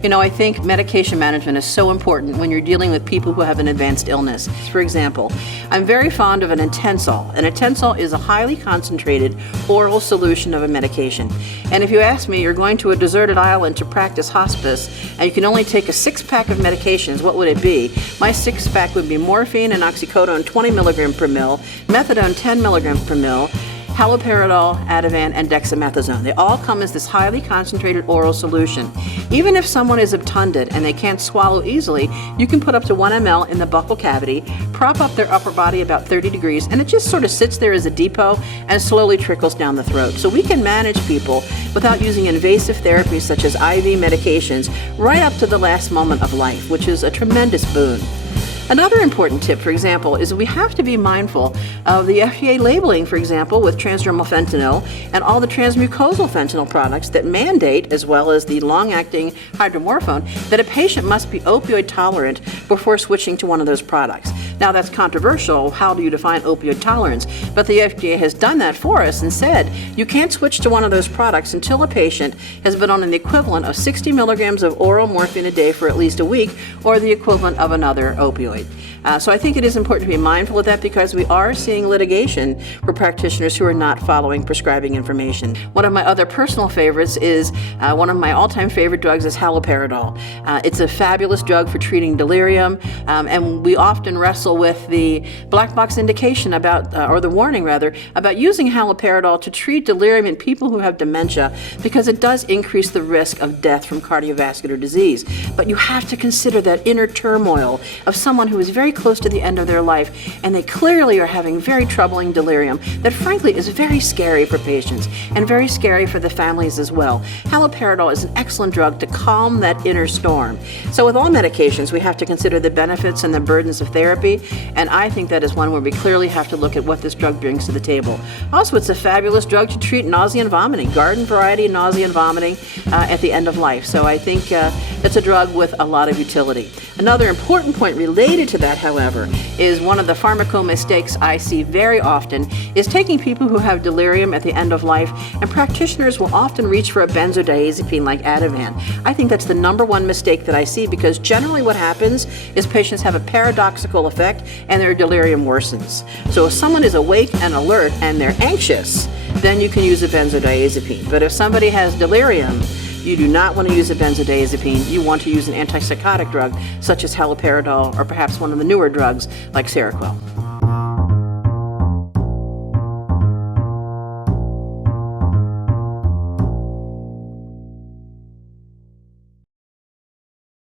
You know, I think medication management is so important when you're dealing with people who have an advanced illness. For example, I'm very fond of an Intensol. An Intensol is a highly concentrated oral solution of a medication. And if you ask me, you're going to a deserted island to practice hospice, and you can only take a 6-pack of medications, what would it be? My 6-pack would be morphine and oxycodone 20 milligram per mil, methadone 10 milligrams per mil, haloperidol, Ativan, and dexamethasone. They all come as this highly concentrated oral solution. Even if someone is obtunded and they can't swallow easily, you can put up to 1 ml in the buccal cavity, prop up their upper body about 30 degrees, and it just sort of sits there as a depot and slowly trickles down the throat. So we can manage people without using invasive therapies such as IV medications right up to the last moment of life, which is a tremendous boon. Another important tip, for example, is we have to be mindful of the FDA labeling, for example, with transdermal fentanyl and all the transmucosal fentanyl products that mandate, as well as the long-acting hydromorphone, that a patient must be opioid tolerant before switching to one of those products. Now that's controversial. How do you define opioid tolerance? But the FDA has done that for us and said you can't switch to one of those products until a patient has been on an equivalent of 60 milligrams of oral morphine a day for at least a week, or the equivalent of another opioid. So I think it is important to be mindful of that because we are seeing litigation for practitioners who are not following prescribing information. One of my other personal favorites is, one of my all-time favorite drugs is haloperidol. It's a fabulous drug for treating delirium, and we often wrestle with the black box indication about, or the warning rather, about using haloperidol to treat delirium in people who have dementia because it does increase the risk of death from cardiovascular disease. But you have to consider that inner turmoil of someone who is very close to the end of their life and they clearly are having very troubling delirium that frankly is very scary for patients and very scary for the families as well. Haloperidol is an excellent drug to calm that inner storm. So with all medications we have to consider the benefits and the burdens of therapy, and I think that is one where we clearly have to look at what this drug brings to the table. Also, it's a fabulous drug to treat nausea and vomiting, garden variety nausea and vomiting at the end of life. So I think it's a drug with a lot of utility. Another important point related to that, however, is one of the pharmaco mistakes I see very often is taking people who have delirium at the end of life, and practitioners will often reach for a benzodiazepine like Ativan. I think that's the #1 mistake that I see because generally what happens is patients have a paradoxical effect and their delirium worsens. So if someone is awake and alert and they're anxious, then you can use a benzodiazepine. But if somebody has delirium, you do not want to use a benzodiazepine. You want to use an antipsychotic drug such as haloperidol or perhaps one of the newer drugs like Seroquel.